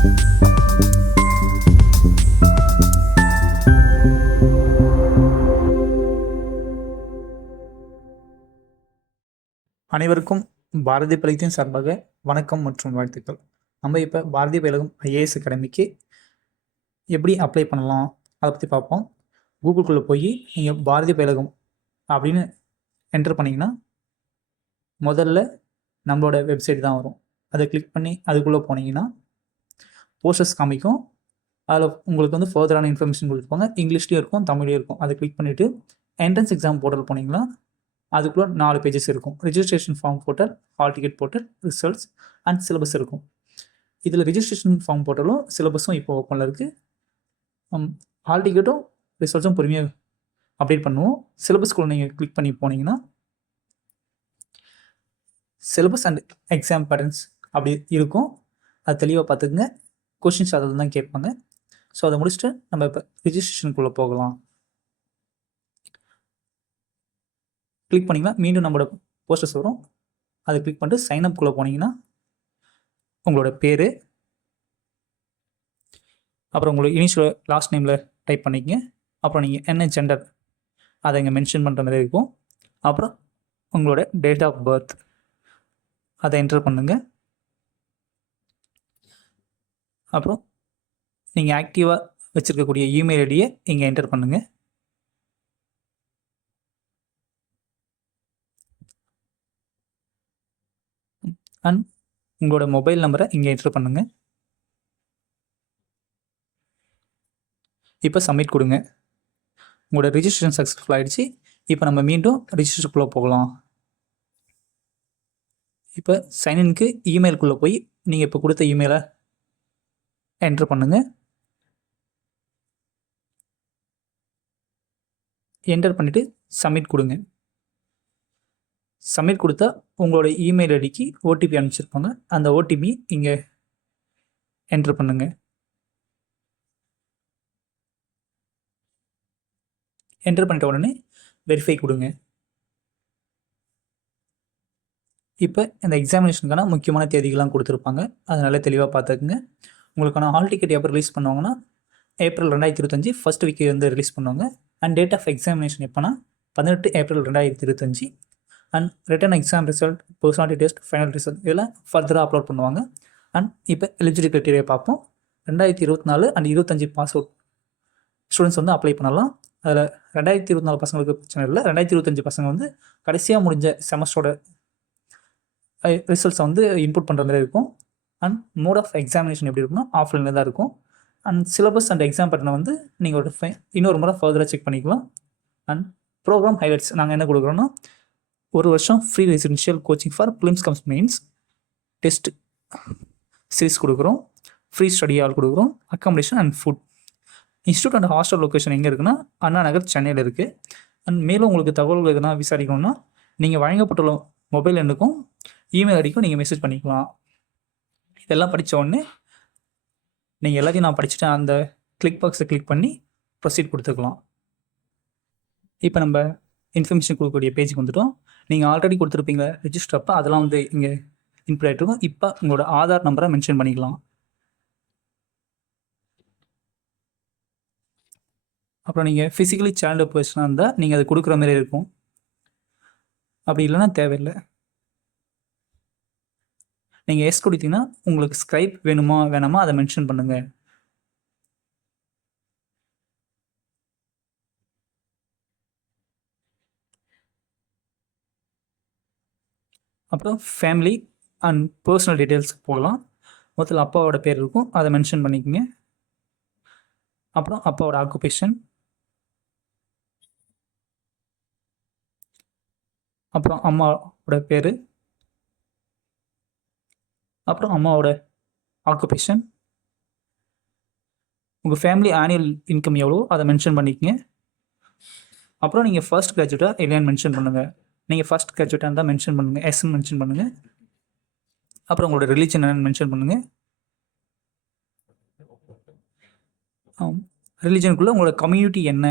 அனைவருக்கும் பாரதி பலகத்தின் சார்பாக வணக்கம் மற்றும் வாழ்த்துக்கள். நம்ம இப்போ பாரதி பலகம் ஐஏஎஸ் அகாடமிக்கு எப்படி அப்ளை பண்ணலாம் அதை பற்றி பார்ப்போம். கூகுளுக்குள்ளே போய் நீங்கள் பாரதி பலகம் அப்படின்னு என்டர் பண்ணிங்கன்னா முதல்ல நம்மளோட வெப்சைட் தான் வரும். அதை கிளிக் பண்ணி அதுக்குள்ளே போனீங்கன்னா போஸ்டர்ஸ் காமிக்கும். அதில் உங்களுக்கு வந்து ஃபர்தரான இன்ஃபர்மேஷன் கொடுத்துருப்பாங்க. இங்கிலீஷ்லேயும் இருக்கும், தமிழ்லேயும் இருக்கும். அதை கிளிக் பண்ணிவிட்டு என்ட்ரன்ஸ் எக்ஸாம் போர்ட்டல் போனீங்கன்னா அதுக்குள்ளே 4 பேஜஸ் இருக்கும். Registration form portal, hall ticket portal, results and syllabus இருக்கும். இதில் ரிஜிஸ்ட்ரேஷன் ஃபார்ம் போர்ட்டலும் சிலபஸும் இப்போ ஓப்பனில் இருக்குது. ஹால் டிக்கெட்டும் ரிசல்ட்ஸும் பொறுமையாக அப்டேட் பண்ணுவோம். சிலபஸ்க்குள்ளே நீங்கள் கிளிக் பண்ணி போனீங்கன்னா சிலபஸ் அண்ட் எக்ஸாம் பேட்டர்ன்ஸ் அப்படி இருக்கும். அது தெளிவாக பார்த்துக்குங்க. கொஷின்ஸ் அதில் தான் கேட்பாங்க. ஸோ அதை முடிச்சுட்டு நம்ம இப்போ ரிஜிஸ்ட்ரேஷனுக்குள்ளே போகலாம். கிளிக் பண்ணிங்கன்னா மீண்டும் நம்மளோட போஸ்டர்ஸ் வரும். அதை கிளிக் பண்ணிட்டு சைன் அப்குள்ளே போனீங்கன்னா உங்களோட பேர், அப்புறம் உங்களோட இனிஷியல் லாஸ்ட் நேமில் டைப் பண்ணிக்கங்க. அப்புறம் நீங்கள் என்ன ஜெண்டர் அதை இங்கே மென்ஷன் பண்ணுற மாதிரி இருக்கும். அப்புறம் உங்களோட டேட் ஆஃப் பர்த் அதை என்டர் பண்ணுங்க. அப்புறம் நீங்கள் ஆக்டிவாக வச்சுருக்கக்கூடிய இமெயில் ஐடியை இங்கே என்டர் பண்ணுங்கள். அண்ட் உங்களோட மொபைல் நம்பரை இங்கே என்டர் பண்ணுங்கள். இப்போ சப்மிட் கொடுங்க. உங்களோட ரிஜிஸ்ட்ரேஷன் சக்ஸஸ்ஃபுல் ஆகிடுச்சு. இப்போ நம்ம மீண்டும் ரிஜிஸ்டருக்குள்ளே போகலாம். இப்போ சைன்இன்க்கு இமெயிலுக்குள்ளே போய் நீங்கள் இப்போ கொடுத்த இமெயிலை என்டர் பண்ணுங்கள். என்டர் பண்ணிவிட்டு சப்மிட் கொடுங்க. சப்மிட் கொடுத்தா உங்களோட இமெயில் ஐடிக்கு ஓடிபி அனுப்பிச்சிருப்பாங்க. அந்த ஓடிபி இங்கே என்டர் பண்ணுங்க. என்டர் பண்ணிட்ட உடனே வெரிஃபை கொடுங்க. இப்போ இந்த எக்ஸாமினேஷனுக்கான முக்கியமான தேதிகள்லாம் கொடுத்துருப்பாங்க. அதனால தெளிவாக பார்த்துக்குங்க. உங்களுக்கான ஹால் டிக்கெட் எப்போ ரிலீஸ் பண்ணுவாங்கன்னா ஏப்ரல் 2025 ஃபர்ஸ்ட் வீக்கு வந்து ரிலீஸ் பண்ணுவாங்க. அண்ட் டேட் ஆஃப் எக்ஸாமினேஷன் எப்போனா 18 April 2025. And written exam result, personality test, final result இதெல்லாம் ஃபர்தராக அப்லோட் பண்ணுவாங்க. அண்ட் இப்போ எலிஜிபிலிட்டி க்ரைட்டீரியா பார்ப்போம். 2024 அண்ட் 25 பாஸ் அவுட் ஸ்டூடெண்ட்ஸ் வந்து அப்ளை பண்ணலாம். அதில் 2024 பசங்களுக்கு பிரச்சனை இல்லை. 2025 பசங்க வந்து கடைசியாக முடிஞ்ச செமஸ்டரோட ரிசல்ட்ஸை வந்து இன்புட் பண்ணுற மாதிரி இருக்கும். அண்ட் மோட் ஆஃப் எக்ஸாமினேஷன் எப்படி இருக்குன்னா ஆஃப்லைனில் தான் இருக்கும். அண்ட் சிலபஸ் அண்ட் எக்ஸாம் பேட்டர்னை வந்து நீங்கள் ஒரு இன்னொரு முறை ஃபர்தராக செக் பண்ணிக்கலாம். அண்ட் ப்ரோக்ராம் ஹைலைட்ஸ் நாங்கள் என்ன கொடுக்குறோன்னா 1 வருஷம் free residential coaching for prelims comes mains test series கொடுக்குறோம். ஃப்ரீ ஸ்டடி ஹால் கொடுக்குறோம். Accommodation and food. Institute and hostel location எங்கே இருக்குன்னா அண்ணா நகர், சென்னையில் இருக்குது. அண்ட் மேலும் உங்களுக்கு தகவல்கள் எதுனா விசாரிக்கணும்னா நீங்கள் வழங்கப்பட்டுள்ள மொபைல் எண்ணுக்கும் இமெயில் ஐடிக்கும் நீங்கள் மெசேஜ் பண்ணிக்கலாம். இதெல்லாம் படித்த உடனே நீங்கள் எல்லாத்தையும் நான் படிச்சுட்டேன் அந்த கிளிக் பாக்ஸை கிளிக் பண்ணி ப்ரொசீட் கொடுத்துக்கலாம். இப்போ நம்ம இன்ஃபர்மேஷன் கொடுக்கக்கூடிய பேஜுக்கு வந்துட்டோம். நீங்கள் ஆல்ரெடி கொடுத்துருப்பீங்க ரிஜிஸ்டர் அப்போ அதெல்லாம் வந்து இங்கே இன்புட் ஆகிட்ருக்கும். இப்போ உங்களோட ஆதார் நம்பரை மென்ஷன் பண்ணிக்கலாம். அப்புறம் நீங்கள் ஃபிசிக்கலி சேலஞ்சு பர்சனாக இருந்தால் நீங்கள் அதை கொடுக்குற மாதிரி இருக்கும். அப்படி இல்லைன்னா தேவையில்லை. நீங்கள் எஸ் கொடுத்தீங்கன்னா உங்களுக்கு ஸ்கைப் வேணுமா வேணாமா அதை மென்ஷன் பண்ணுங்கள். அப்புறம் ஃபேமிலி அண்ட் பர்சனல் டீட்டெயில்ஸ் போகலாம். மொத்தத்தில் அப்பாவோட பேர் இருக்கும், அதை மென்ஷன் பண்ணிக்கோங்க. அப்புறம் அப்பாவோட ஆக்குபேஷன், அப்புறம் அம்மாவோட பேர், அப்புறம் அம்மாவோட ஆக்குபேஷன், உங்கள் ஃபேமிலி ஆனுவல் இன்கம் எவ்வளோ அதை மென்ஷன் பண்ணிக்கங்க. அப்புறம் நீங்கள் ஃபர்ஸ்ட் கிராஜுவேட்டாக இல்லையான்னு மென்ஷன் பண்ணுங்கள். நீங்கள் ஃபர்ஸ்ட் கிராஜுவேட்டாக இருந்தால் மென்ஷன் பண்ணுங்கள், எஸ்ன்னு மென்ஷன் பண்ணுங்கள். அப்புறம் உங்களோட ரிலீஜன் என்னன்னு மென்ஷன் பண்ணுங்கள். ரிலீஜனுக்குள்ளே உங்களோட கம்யூனிட்டி என்ன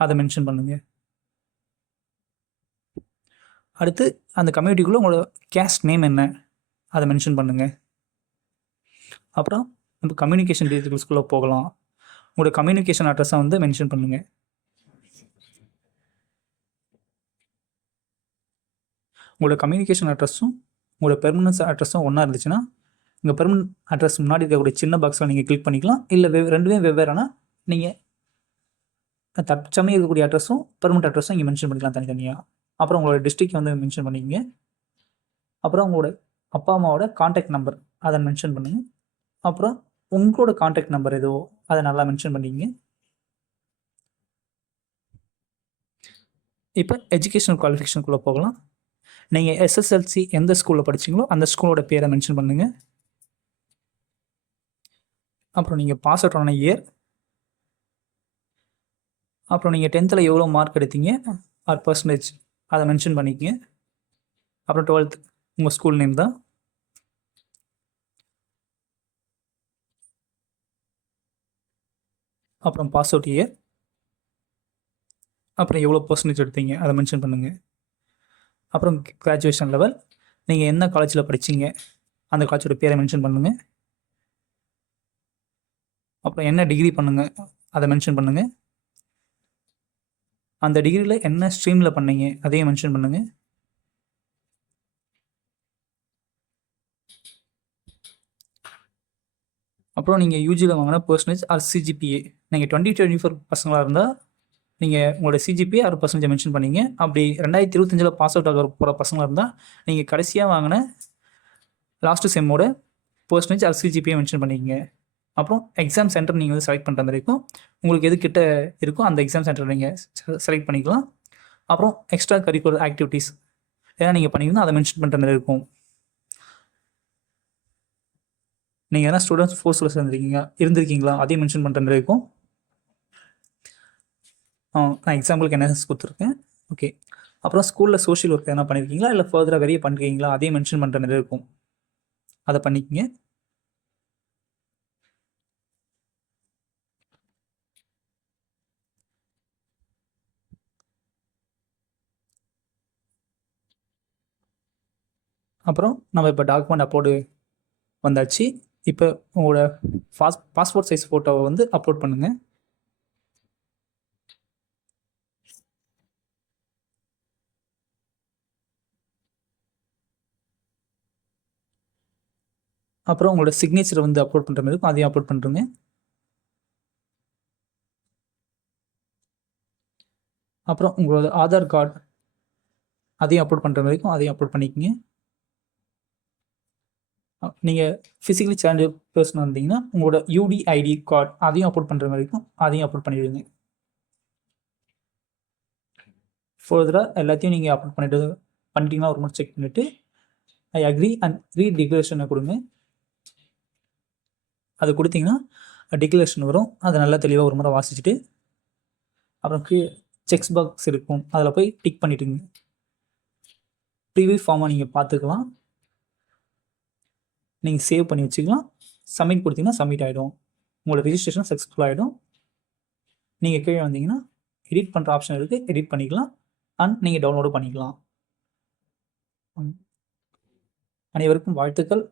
அதை மென்ஷன் பண்ணுங்கள். அடுத்து அந்த கம்யூனிட்டிக்குள்ளே உங்களோட கேஸ்ட் நேம் என்ன அதை மென்ஷன் பண்ணுங்கள். அப்புறம் நம்ம கம்யூனிகேஷன் டீட்டெயில்ஸ்குள்ளே போகலாம். உங்களோட கம்யூனிகேஷன் அட்ரஸை வந்து மென்ஷன் பண்ணுங்கள். உங்களோட கம்யூனிகேஷன் அட்ரஸும் உங்களோட பெர்மனன்ஸ் அட்ரஸும் ஒன்றா இருந்துச்சுன்னா உங்கள் பெர்மனன்ட் அட்ரஸ் முன்னாடி இருக்கக்கூடிய சின்ன பாக்ஸில் நீங்கள் கிளிக் பண்ணிக்கலாம். இல்லை ரெண்டுமே வெவ்வேறானா நீங்கள் தற்சமயம் இருக்கக்கூடிய அட்ரஸும் பெர்மனன்ட் அட்ரஸும் இங்கே மென்ஷன் பண்ணிக்கலாம் தனித்தனியாக. அப்புறம் உங்களோட டிஸ்ட்ரிக்ட் வந்து மென்ஷன் பண்ணிக்கங்க. அப்புறம் உங்களோட அப்பா அம்மாவோட கான்டாக்ட் நம்பர் அதை மென்ஷன் பண்ணுங்கள். அப்புறம் உங்களோட கான்டாக்ட் நம்பர் ஏதோ அதை நல்லா மென்ஷன் பண்ணிக்கங்க. இப்போ எஜுகேஷனல் குவாலிஃபிகேஷனுக்குள்ளே போகலாம். நீங்கள் எஸ்எஸ்எல்சி எந்த ஸ்கூலில் படிச்சிங்களோ அந்த ஸ்கூலோட பேரை மென்ஷன் பண்ணுங்கள். அப்புறம் நீங்கள் பாஸ் அவுட் ஆன இயர், அப்புறம் நீங்கள் 10th எவ்வளோ மார்க் எடுத்தீங்க ஆர் பர்சன்டேஜ் அதை மென்ஷன் பண்ணிக்கங்க. அப்புறம் 12th உங்கள் ஸ்கூல் நேம் தான். அப்புறம் பாஸ் அவுட் இயர், அப்புறம் எவ்வளோ பர்சன்டேஜ் எடுத்தீங்க அதை மென்ஷன் பண்ணுங்கள். அப்புறம் கிராஜுவேஷன் லெவல், நீங்கள் என்ன காலேஜில் படிச்சிங்க அந்த காலேஜோட பேரை மென்ஷன் பண்ணுங்கள். அப்புறம் என்ன டிகிரி பண்ணுங்கள் அதை மென்ஷன் பண்ணுங்கள். அந்த டிகிரியில் என்ன ஸ்ட்ரீமில் பண்ணீங்க அதையும் மென்ஷன் பண்ணுங்கள். அப்புறம் நீங்கள் யூஜியில் வாங்கின பர்சன்டேஜ் ஆர் சிஜிபிஏ, நீங்கள் 2024 பசங்களாக இருந்தால் நீங்கள் உங்களோட சிஜிபிஏ ஆர் பர்சன்டேஜ் மென்ஷன் பண்ணிங்க. அப்படி 2025 பாஸ் அவுட் ஆக போகிற பசங்களாக இருந்தால் நீங்கள் கடைசியாக வாங்கின லாஸ்ட்டு செம்மோட பர்சன்டேஜ் ஆர் சிஜிபிஏ மென்ஷன் பண்ணிக்கங்க. அப்புறம் எக்ஸாம் சென்டர் நீங்கள் வந்து செலக்ட் பண்ணுற மாதிரி இருக்கும். உங்களுக்கு எது கிட்ட இருக்கோ அந்த எக்ஸாம் சென்டர் நீங்கள் செலக்ட் பண்ணிக்கலாம். அப்புறம் எக்ஸ்ட்ரா கரிக்குலர் ஆக்டிவிட்டீஸ் ஏன்னா நீங்கள் பண்ணிங்கன்னா அதை மென்ஷன் பண்ணுற மாதிரி இருக்கும். நீங்கள் எதனா ஸ்டூடெண்ட்ஸ் ஃபோர்ஸில் இருந்திருக்கீங்களா அதையும் மென்ஷன் பண்ணுற மாதிரி இருக்கும். நான் எக்ஸாம்பிளுக்கு என்எஸ்எஸ் கொடுத்துருக்கேன். ஓகே. அப்புறம் ஸ்கூலில் சோஷியல் ஒர்க் எதனா பண்ணியிருக்கீங்களா இல்லை ஃபர்தராக வெளியே பண்ணிருக்கீங்களா அதையும் மென்ஷன் பண்ணுற மாதிரி இருக்கும். அதை பண்ணிக்கங்க. அப்புறம் நம்ம இப்போ டாக்குமெண்ட் அப்லோடு வந்தாச்சு. இப்போ உங்களோட பாஸ்போர்ட் சைஸ் ஃபோட்டோவை வந்து அப்லோட் பண்ணுங்கள். அப்புறம் உங்களோட சிக்னேச்சரை வந்து அப்லோட் பண்ணுற மாதிரி இருக்கும், அதையும் அப்லோட் பண்ணுறேங்க. அப்புறம் உங்களோட ஆதார் கார்டு அதையும் அப்லோட் பண்ணுற மாதிரி இருக்கும், அதையும் அப்லோட் பண்ணிக்கோங்க. நீங்கள் ஃபிசிக்கலி சேலஞ்சு பர்சனாக இருந்தீங்கன்னா உங்களோட யூடிஐடி கார்டு அதையும் அப்லோட் பண்ணுற மாதிரி இருக்கும், அதையும் அப்லோட் பண்ணிவிடுங்க. ஃபர்தராக எல்லாத்தையும் நீங்கள் அப்லோட் பண்ணிட்டீங்கன்னா ஒரு முறை செக் பண்ணிவிட்டு ஐ அக்ரி அண்ட் ரீடிக்ளரேஷனை கொடுங்க. அது கொடுத்தீங்கன்னா டிக்ளரேஷன் வரும், அதை நல்லா தெளிவாக ஒரு முறை வாசிச்சுட்டு அப்புறம் செக்ஸ் பாக்ஸ் இருக்கும் அதில் போய் டிக் பண்ணிவிட்டுங்க. ப்ரீவியூ ஃபார்மை நீங்கள் பார்த்துக்கலாம், நீங்கள் சேவ் பண்ணி வச்சுக்கலாம். சப்மிட் கொடுத்தீங்கன்னா சப்மிட் ஆகிடும், உங்களோட ரிஜிஸ்ட்ரேஷன் சக்ஸஸ்ஃபுல் ஆகிடும். நீங்கள் கீழே வந்தீங்கன்னா எடிட் பண்ணுற ஆப்ஷன் இருக்குது, எடிட் பண்ணிக்கலாம் அண்ட் நீங்கள் டவுன்லோடு பண்ணிக்கலாம். அனைவருக்கும் வாழ்த்துக்கள்.